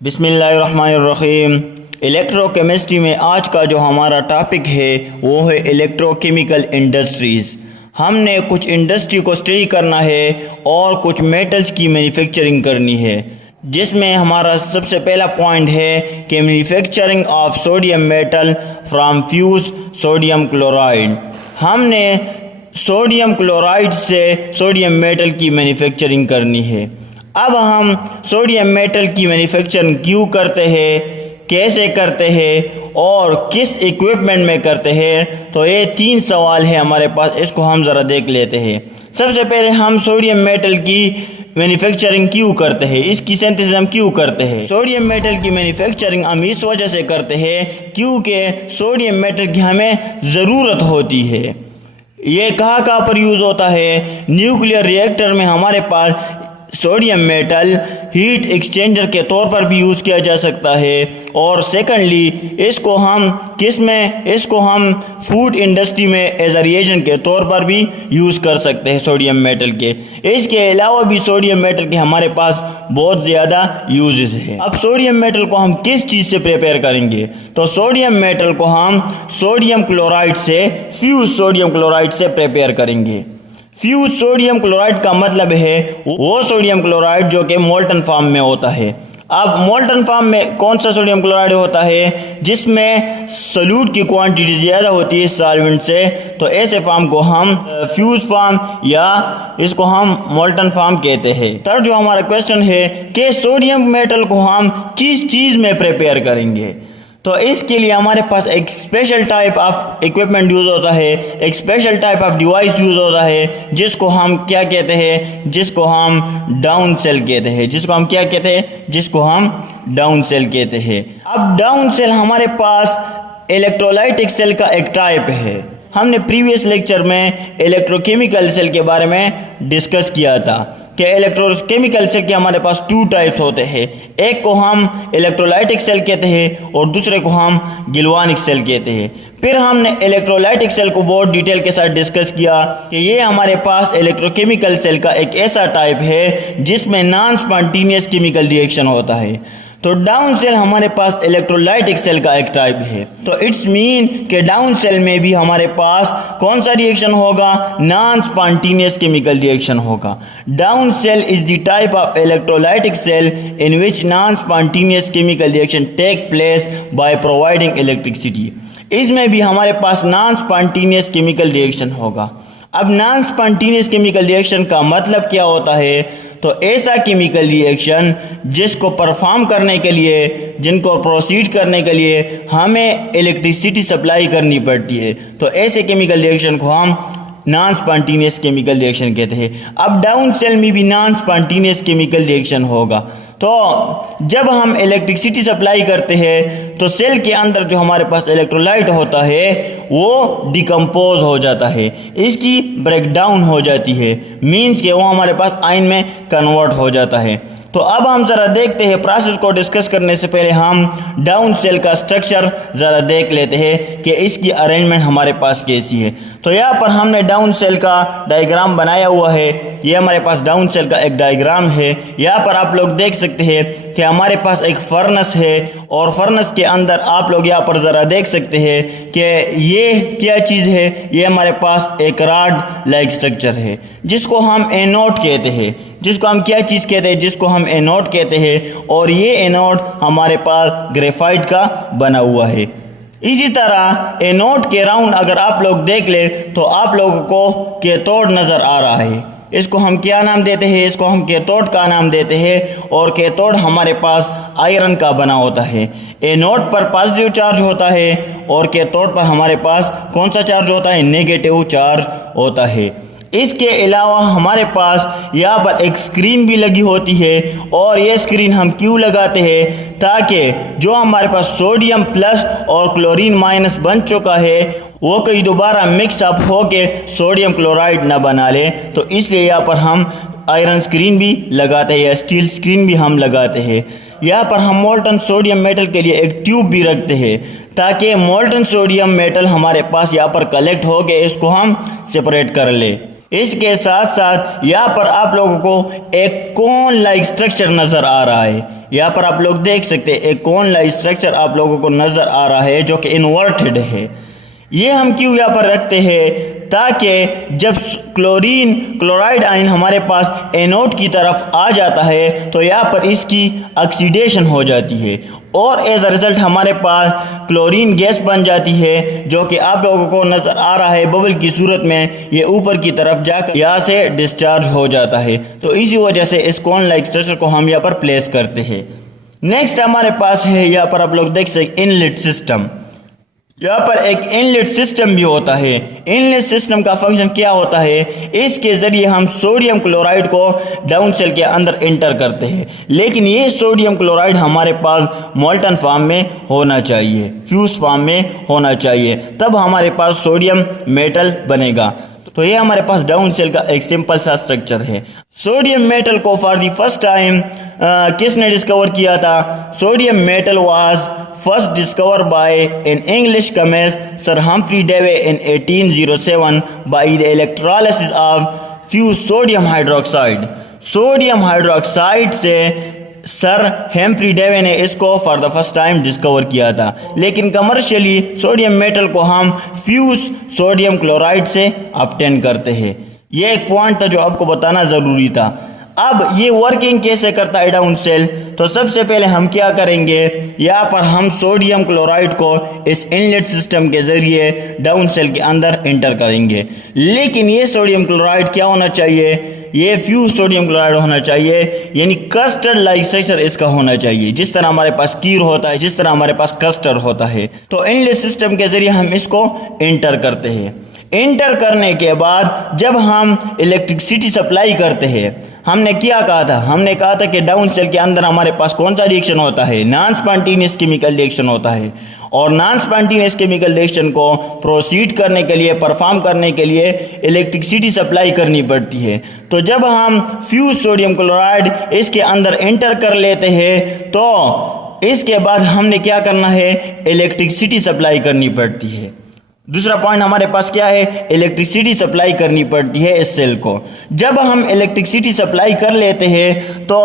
बिस्मिल्लाहिर्रहमानिर्रहीम। इलेक्ट्रोकेमिस्ट्री में आज का जो हमारा टॉपिक है वो है इलेक्ट्रोकेमिकल इंडस्ट्रीज़। हमने कुछ इंडस्ट्री को स्टडी करना है और कुछ मेटल्स की मैन्युफैक्चरिंग करनी है, जिसमें हमारा सबसे पहला पॉइंट है कि manufacturing of sodium metal from fuse sodium chloride. हमने सोडियम क्लोराइड से सोडियम मेटल की मैन्युफैक्चरिंग करनी है। अब हम सोडियम मेटल की मैन्युफैक्चरिंग क्यों करते हैं, कैसे करते हैं और किस इक्विपमेंट में करते हैं, तो ये 3 सवाल है हमारे पास। इसको हम ज़रा देख लेते हैं। सबसे पहले हम सोडियम मेटल की मैन्युफैक्चरिंग क्यों करते हैं, इसकी सिंथेसिस हम क्यों करते हैं। सोडियम मेटल की मैन्युफैक्चरिंग हम इस वजह से करते हैं क्योंकि सोडियम मेटल की हमें ज़रूरत होती है। ये कहाँ कहाँ पर यूज़ होता है? न्यूक्लियर रिएक्टर में हमारे पास सोडियम मेटल हीट एक्सचेंजर के तौर पर भी यूज़ किया जा सकता है, और सेकंडली इसको हम फूड इंडस्ट्री में एज अ रिएजेंट के तौर पर भी यूज़ कर सकते हैं सोडियम मेटल के। इसके अलावा भी सोडियम मेटल के हमारे पास बहुत ज़्यादा यूजेस है। अब सोडियम मेटल को हम किस चीज़ से प्रिपेयर करेंगे, तो सोडियम मेटल को हम सोडियम क्लोराइड से, फ्यूज सोडियम क्लोराइड से प्रिपेयर करेंगे। फ्यूज सोडियम क्लोराइड का मतलब है वो सोडियम क्लोराइड जो कि मोल्टन फॉर्म में होता है। अब मोल्टन फॉर्म में कौन सा सोडियम क्लोराइड होता है? जिसमें सोल्यूट की क्वांटिटी ज़्यादा होती है सॉल्वेंट से, तो ऐसे फॉर्म को हम फ्यूज फॉर्म या इसको हम मोल्टन फॉर्म कहते हैं। तब जो हमारा क्वेश्चन है कि सोडियम मेटल को हम किस चीज़ में प्रिपेयर करेंगे, तो इसके लिए हमारे पास एक special type of equipment use होता है, एक special type of device use होता है, जिसको हम क्या कहते हैं? जिसको हम डाउन सेल कहते हैं। जिसको हम क्या कहते हैं? जिसको हम डाउन सेल कहते हैं। अब डाउन सेल हमारे पास इलेक्ट्रोलाइटिक सेल का एक टाइप है। हमने प्रीवियस लेक्चर में इलेक्ट्रोकेमिकल सेल के बारे में डिस्कस किया था कि इलेक्ट्रोकेमिकल सेल के हमारे पास 2 टाइप्स होते हैं। एक को हम इलेक्ट्रोलाइटिक सेल कहते हैं और दूसरे को हम गिल्वानिक सेल कहते हैं। फिर हमने इलेक्ट्रोलाइटिक सेल को बहुत डिटेल के साथ डिस्कस किया कि ये हमारे पास इलेक्ट्रोकेमिकल सेल का एक ऐसा टाइप है जिसमें नॉन स्पॉन्टेनियस केमिकल रिएक्शन होता है। तो डाउन सेल हमारे पास इलेक्ट्रोलाइटिक सेल का एक टाइप है। तो इट्स मीन कि डाउन सेल में भी हमारे पास कौन सा रिएक्शन होगा? नॉन स्पॉन्टेनियस केमिकल रिएक्शन होगा। Down cell is the type of electrolytic cell in which non spontaneous chemical reaction take place by providing electricity. इसमें भी हमारे पास नॉन स्पॉन्टेनियस केमिकल रिएक्शन होगा। अब नॉन स्पॉन्टेनियस केमिकल रिएक्शन का मतलब क्या होता है? तो ऐसा केमिकल रिएक्शन जिसको परफॉर्म करने के लिए, जिनको प्रोसीड करने के लिए हमें इलेक्ट्रिसिटी सप्लाई करनी पड़ती है, तो ऐसे केमिकल रिएक्शन को हम नॉन स्पॉन्टेनियस केमिकल रिएक्शन कहते हैं। अब डाउन सेल में भी नॉन स्पॉन्टेनियस केमिकल रिएक्शन होगा। तो जब हम इलेक्ट्रिसिटी सप्लाई करते हैं तो सेल के अंदर जो हमारे पास इलेक्ट्रोलाइट होता है वो डिकम्पोज हो जाता है, इसकी ब्रेकडाउन हो जाती है, मीन्स कि वो हमारे पास आयन में कन्वर्ट हो जाता है। तो अब हम ज़रा देखते हैं, प्रोसेस को डिस्कस करने से पहले हम डाउन सेल का स्ट्रक्चर ज़रा देख लेते हैं कि इसकी अरेंजमेंट हमारे पास कैसी है। तो यहाँ पर हमने डाउन सेल का डायग्राम बनाया हुआ है। ये हमारे पास डाउन सेल का एक डायग्राम है। यहाँ पर आप लोग देख सकते हैं कि हमारे पास एक फर्नेस है, और फर्नेस के अंदर आप लोग यहाँ पर ज़रा देख सकते हैं कि ये क्या चीज़ है। ये हमारे पास एक रॉड लाइक स्ट्रक्चर है जिसको हम एनोड कहते हैं। जिसको हम क्या चीज़ कहते हैं? जिसको हम एनोड कहते हैं, और ये एनोड हमारे पास ग्रेफाइट का बना हुआ है। इसी तरह एनोड के राउंड अगर आप लोग देख ले तो आप लोगों को कैथोड नज़र आ रहा है। इसको हम क्या नाम देते हैं? इसको हम कैथोड का नाम देते हैं, और कैथोड हमारे पास आयरन का बना होता है। एनोड पर पॉजिटिव चार्ज होता है और कैथोड पर हमारे पास कौन सा चार्ज होता है? नेगेटिव चार्ज होता है। इसके अलावा हमारे पास यहाँ पर एक स्क्रीन भी लगी होती है, और ये स्क्रीन हम क्यों लगाते हैं? ताकि जो हमारे पास सोडियम प्लस और क्लोरीन माइनस बन चुका है वो कहीं दोबारा मिक्स अप होके सोडियम क्लोराइड ना बना ले, तो इसलिए यहाँ पर हम आयरन स्क्रीन भी लगाते हैं या स्टील स्क्रीन भी हम लगाते हैं। यहाँ पर हम मोल्टन सोडियम मेटल के लिए एक ट्यूब भी रखते हैं ताकि मोल्टन सोडियम मेटल हमारे पास यहाँ पर कलेक्ट हो के इसको हम सेपरेट कर ले। इसके साथ साथ यहाँ पर आप लोगों को एक कोन लाइक स्ट्रक्चर नज़र आ रहा है। यहाँ पर आप लोग देख सकते हैं एक कोन लाइक स्ट्रक्चर आप लोगों को नज़र आ रहा है जो कि इन्वर्टेड है। ये हम क्यों यहाँ पर रखते हैं, ताकि जब क्लोरीन क्लोराइड आयन हमारे पास एनोड की तरफ आ जाता है तो यहाँ पर इसकी ऑक्सीडेशन हो जाती है और एज अ रिज़ल्ट हमारे पास क्लोरीन गैस बन जाती है, जो कि आप लोगों को नज़र आ रहा है बबल की सूरत में ये ऊपर की तरफ जाकर यहाँ से डिस्चार्ज हो जाता है। तो इसी वजह से इस कोन लाइक स्ट्रक्चर को हम यहाँ पर प्लेस करते हैं। नेक्स्ट हमारे पास है यहाँ पर आप लोग देख सकते इनलेट सिस्टम। यहाँ पर एक इनलेट सिस्टम भी होता है। इनलेट सिस्टम का फंक्शन क्या होता है, इसके ज़रिए हम सोडियम क्लोराइड को डाउन सेल के अंदर इंटर करते हैं, लेकिन ये सोडियम क्लोराइड हमारे पास मोल्टन फॉर्म में होना चाहिए, फ्यूज फॉर्म में होना चाहिए, तब हमारे पास सोडियम मेटल बनेगा। तो ये हमारे पास डाउन सेल का एक सिंपल सा स्ट्रक्चर है। सोडियम मेटल को फॉर द फर्स्ट टाइम किसने डिस्कवर किया था? Sodium metal was first discover by an English chemist sir Humphry Davy in 1807 by the electrolysis of fuse sodium hydroxide. Sodium hydroxide से sir Humphry Davy ने इसको for the first time discover किया था, लेकिन commercially sodium metal को हम fuse sodium chloride से obtain करते हैं। ये एक पॉइंट था जो आपको बताना ज़रूरी था। अब ये वर्किंग कैसे करता है डाउन सेल, तो सबसे पहले हम क्या करेंगे, यहाँ पर हम सोडियम क्लोराइड को इस इनलेट सिस्टम के ज़रिए डाउन सेल के अंदर इंटर करेंगे, लेकिन ये सोडियम क्लोराइड क्या होना चाहिए, ये फ्यूज सोडियम क्लोराइड होना चाहिए, यानी कस्टर्ड लाइक स्ट्रक्चर इसका होना चाहिए, जिस तरह हमारे पास कीर होता है, जिस तरह हमारे पास कस्टर्ड होता है। तो इनलेट सिस्टम के ज़रिए हम इसको इंटर करते हैं। इंटर करने के बाद जब हम इलेक्ट्रिसिटी सप्लाई करते हैं, हमने क्या कहा था, हमने कहा था कि डाउन सेल के अंदर हमारे पास कौन सा रिएक्शन होता है, नॉन स्पॉन्टेनियस केमिकल रिएक्शन होता है, और नॉन स्पॉन्टेनियस केमिकल रिएक्शन को प्रोसीड करने के लिए, परफॉर्म करने के लिए इलेक्ट्रिसिटी सप्लाई करनी पड़ती है। तो जब हम फ्यूज सोडियम क्लोराइड इसके अंदर एंटर कर लेते हैं तो इसके बाद हमने क्या करना है, इलेक्ट्रिसिटी सप्लाई करनी पड़ती है। दूसरा पॉइंट हमारे पास क्या है, इलेक्ट्रिसिटी सप्लाई करनी पड़ती है इस सेल को। जब हम इलेक्ट्रिसिटी सप्लाई कर लेते हैं तो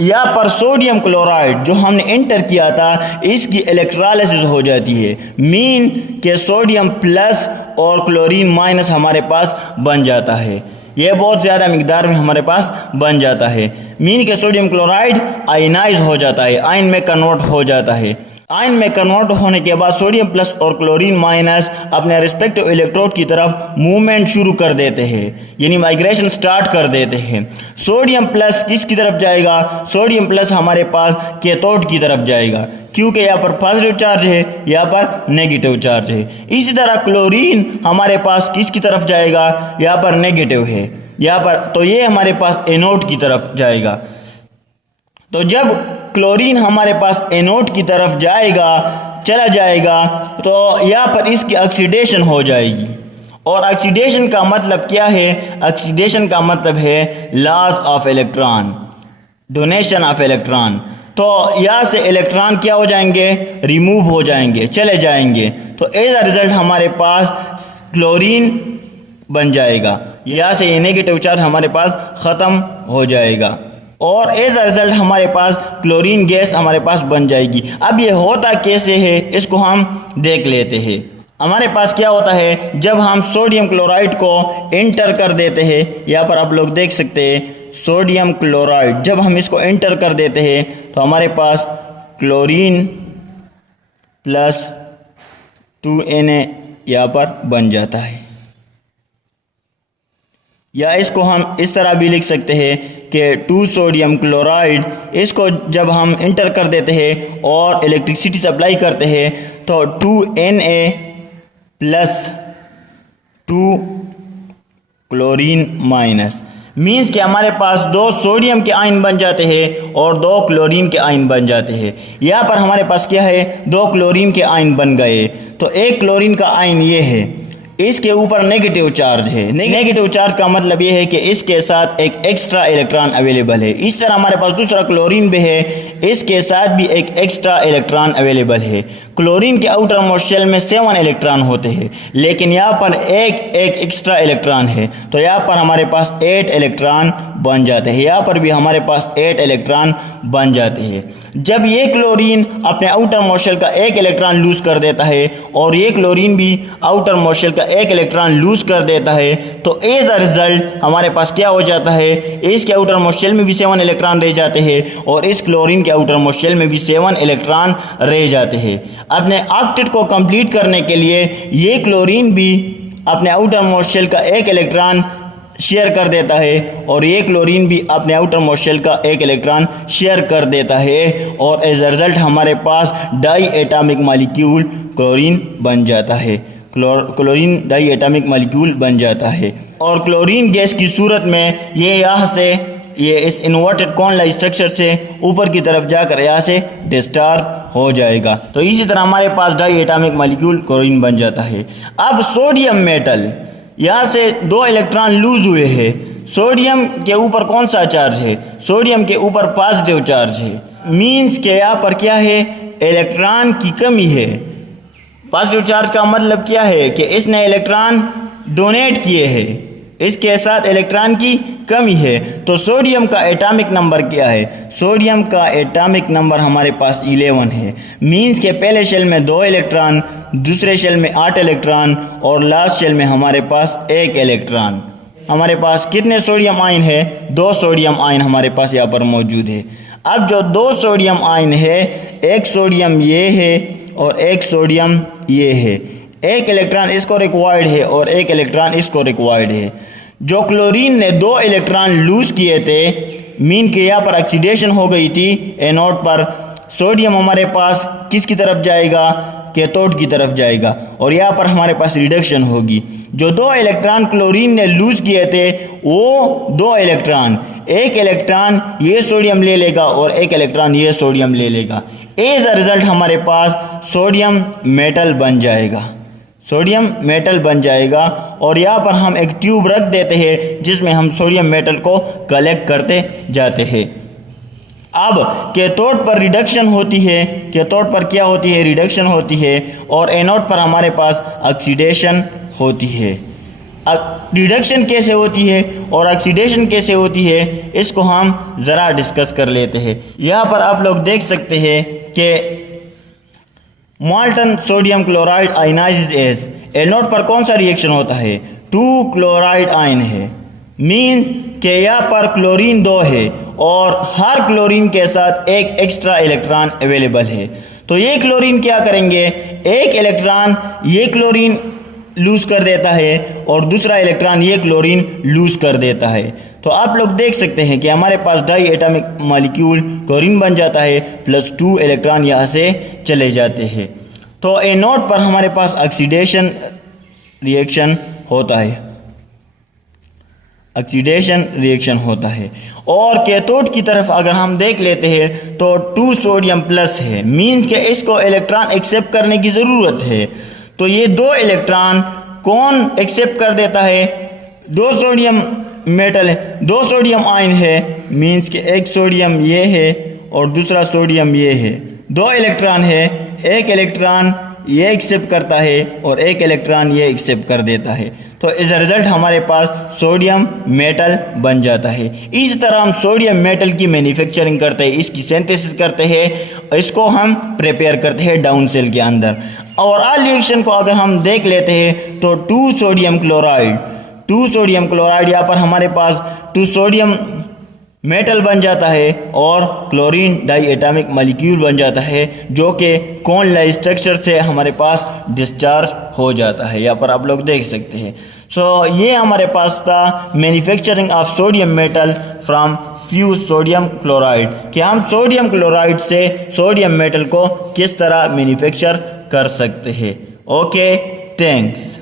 यहाँ पर सोडियम क्लोराइड जो हमने एंटर किया था इसकी इलेक्ट्रोलाइसिस हो जाती है, मीन के सोडियम प्लस और क्लोरीन माइनस हमारे पास बन जाता है। यह बहुत ज़्यादा मिकदार में हमारे पास बन जाता है, मीन के सोडियम क्लोराइड आयनाइज हो जाता है, आयन में कन्वर्ट हो जाता है। आयन में कन्वर्ट होने के बाद सोडियम प्लस और क्लोरीन माइनस अपने रिस्पेक्टिव इलेक्ट्रोड की तरफ मूवमेंट शुरू कर देते हैं, यानी माइग्रेशन स्टार्ट कर देते हैं। सोडियम प्लस किसकी तरफ जाएगा, सोडियम प्लस हमारे पास कैथोड की तरफ जाएगा, क्योंकि यहाँ पर पॉजिटिव चार्ज है, यहाँ पर नेगेटिव चार्ज है। इसी तरह क्लोरीन हमारे पास किसकी तरफ जाएगा, यहाँ पर नेगेटिव है, यहाँ पर, तो ये हमारे पास एनोड की तरफ जाएगा। तो जब क्लोरीन हमारे पास एनोड की तरफ जाएगा, चला जाएगा, तो यहाँ पर इसकी ऑक्सीडेशन हो जाएगी। और ऑक्सीडेशन का मतलब क्या है, ऑक्सीडेशन का मतलब है loss of electron, donation of electron. तो यहाँ से इलेक्ट्रॉन क्या हो जाएंगे, रिमूव हो जाएंगे, चले जाएंगे। तो एज अ रिजल्ट हमारे पास क्लोरीन बन जाएगा, यहाँ से ये नेगेटिव चार्ज हमारे पास ख़त्म हो जाएगा और एज अ रिजल्ट हमारे पास क्लोरीन गैस हमारे पास बन जाएगी। अब ये होता कैसे है, इसको हम देख लेते हैं। हमारे पास क्या होता है, जब हम सोडियम क्लोराइड को इंटर कर देते हैं, यहाँ पर आप लोग देख सकते हैं सोडियम क्लोराइड, जब हम इसको इंटर कर देते हैं तो हमारे पास क्लोरीन प्लस 2Na यहाँ पर बन जाता है। या इसको हम इस तरह भी लिख सकते हैं कि 2 सोडियम क्लोराइड, इसको जब हम इंटर कर देते हैं और इलेक्ट्रिसिटी सप्लाई करते हैं तो 2Na plus 2 chlorine minus, means कि हमारे पास 2 सोडियम के आयन बन जाते हैं और 2 क्लोरीन के आयन बन जाते हैं। यहाँ पर हमारे पास क्या है, 2 क्लोरीन के आयन बन गए, तो एक क्लोरीन का आयन ये है, इसके ऊपर नेगेटिव चार्ज है। नेगेटिव चार्ज का मतलब ये है कि इसके साथ एक एक्स्ट्रा इलेक्ट्रॉन अवेलेबल है। इस तरह हमारे पास दूसरा क्लोरीन भी है, इसके साथ भी एक एक्स्ट्रा इलेक्ट्रॉन अवेलेबल है। क्लोरीन के आउटर मोस्ट शेल में 7 इलेक्ट्रॉन होते हैं, लेकिन यहाँ पर एक एक्स्ट्रा इलेक्ट्रॉन है, तो यहाँ पर हमारे पास 8 इलेक्ट्रॉन बन जाते हैं। यहाँ पर भी हमारे पास 8 इलेक्ट्रॉन बन जाते हैं। जब ये क्लोरीन अपने आउटर मोस्ट शेल का एक इलेक्ट्रॉन लूज कर देता है और ये क्लोरीन भी आउटर मोस्ट शेल का एक इलेक्ट्रॉन लूज कर देता है, तो एज अ रिजल्ट हमारे पास क्या हो जाता है, इसके आउटर मोस्ट शेल में भी 7 इलेक्ट्रॉन रह जाते हैं और इस क्लोरीन के आउटर मोस्ट शेल में भी 7 इलेक्ट्रॉन रह जाते हैं। अपने ऑक्टेट को कंप्लीट करने के लिए ये क्लोरीन भी अपने आउटर मोस्ट शेल का एक इलेक्ट्रॉन शेयर कर देता है और ये क्लोरीन भी अपने आउटर मोस्ट शेल का एक इलेक्ट्रॉन शेयर कर देता है और एज अ रिजल्ट हमारे पास डाई एटॉमिक मॉलिक्यूल क्लोरीन बन जाता है। क्लोरीन डाई एटॉमिक मॉलिक्यूल बन जाता है और क्लोरीन गैस की सूरत में ये यहाँ से ये इस इन्वर्टेड कॉन लाइक स्ट्रक्चर से ऊपर की तरफ जाकर यहाँ से डिस्चार्ज हो जाएगा। तो इसी तरह हमारे पास डाई एटॉमिक मॉलिक्यूल क्लोरीन बन जाता है। अब सोडियम मेटल, यहाँ से 2 इलेक्ट्रॉन लूज हुए हैं। सोडियम के ऊपर कौन सा चार्ज है, सोडियम के ऊपर पॉजिटिव चार्ज है। मीन्स के यहाँ पर क्या है, इलेक्ट्रॉन की कमी है। पॉजिटिव चार्ज का मतलब क्या है कि इसने इलेक्ट्रॉन डोनेट किए हैं, इसके साथ इलेक्ट्रॉन की कमी है। तो सोडियम का एटॉमिक नंबर क्या है, सोडियम का एटॉमिक नंबर हमारे पास 11 है। मीन्स के पहले शेल में 2 इलेक्ट्रॉन, दूसरे शेल में 8 इलेक्ट्रॉन और लास्ट शेल में हमारे पास 1 इलेक्ट्रॉन। हमारे पास कितने सोडियम आयन है, 2 सोडियम आयन हमारे पास यहाँ पर मौजूद है। अब जो 2 सोडियम आयन है, एक सोडियम ये है और एक सोडियम ये है। एक इलेक्ट्रॉन इसको रिक्वायर्ड है और एक इलेक्ट्रॉन इसको रिक्वायर्ड है। जो क्लोरीन ने 2 इलेक्ट्रॉन लूज किए थे, मीन के यहाँ पर ऑक्सीडेशन हो गई थी एनोड पर, सोडियम हमारे पास किसकी तरफ जाएगा, कैथोड की तरफ जाएगा और यहाँ पर हमारे पास रिडक्शन होगी। जो 2 इलेक्ट्रॉन क्लोरीन ने लूज किए थे वो 2 इलेक्ट्रॉन, एक इलेक्ट्रॉन ये सोडियम ले लेगा और एक इलेक्ट्रॉन ये सोडियम ले लेगा। एज अ रिजल्ट हमारे पास सोडियम मेटल बन जाएगा, सोडियम मेटल बन जाएगा और यहाँ पर हम एक ट्यूब रख देते हैं जिसमें हम सोडियम मेटल को कलेक्ट करते जाते हैं। अब कैथोड पर रिडक्शन होती है, कैथोड पर क्या होती है, रिडक्शन होती है और एनोड पर हमारे पास ऑक्सीडेशन होती है। रिडक्शन कैसे होती है और ऑक्सीडेशन कैसे होती है, इसको हम ज़रा डिस्कस कर लेते हैं। यहाँ पर आप लोग देख सकते हैं कि molten sodium chloride ionized as, anode पर कौन सा रिएक्शन होता है, 2 क्लोराइड आयन है। मीन्स के यहाँ पर क्लोरीन 2 है और हर क्लोरीन के साथ एक एक्स्ट्रा इलेक्ट्रॉन अवेलेबल है। तो ये क्लोरीन क्या करेंगे, एक इलेक्ट्रॉन ये क्लोरीन लूज कर देता है और दूसरा इलेक्ट्रॉन ये क्लोरीन लूज कर देता है। तो आप लोग देख सकते हैं कि हमारे पास डाई एटॉमिक मॉलिक्यूल क्लोरीन बन जाता है प्लस 2 इलेक्ट्रॉन यहाँ से चले जाते हैं। तो एनोड पर हमारे पास ऑक्सीडेशन रिएक्शन होता है, ऑक्सीडेशन रिएक्शन होता है। और कैथोड की तरफ अगर हम देख लेते हैं तो 2 सोडियम प्लस है। मीन्स के इसको इलेक्ट्रॉन एक्सेप्ट करने की ज़रूरत है। तो ये 2 इलेक्ट्रॉन कौन एक्सेप्ट कर देता है, 2 सोडियम मेटल है, 2 सोडियम आयन है। मीन्स के एक सोडियम ये है और दूसरा सोडियम ये है। 2 इलेक्ट्रॉन है, एक इलेक्ट्रॉन ये एक्सेप्ट करता है और एक इलेक्ट्रॉन ये एक्सेप्ट कर देता है। तो एज अ रिजल्ट हमारे पास सोडियम मेटल बन जाता है। इस तरह हम सोडियम मेटल की मैन्युफैक्चरिंग करते हैं, इसकी सिंथेसिस करते हैं, इसको हम प्रिपेयर करते हैं डाउन सेल के अंदर। और ऑल रिएक्शन को अगर हम देख लेते हैं तो 2 सोडियम क्लोराइड, 2 सोडियम क्लोराइड यहाँ पर हमारे पास 2 सोडियम मेटल बन जाता है और क्लोरीन डाई एटॉमिक मॉलिक्यूल बन जाता है जो कि कॉन लाइक स्ट्रक्चर से हमारे पास डिस्चार्ज हो जाता है। यहाँ पर आप लोग देख सकते हैं। ये हमारे पास था manufacturing of sodium metal from fuse sodium chloride, कि हम सोडियम क्लोराइड से सोडियम मेटल को किस तरह मैन्युफैक्चर कर सकते हैं। Okay, thanks.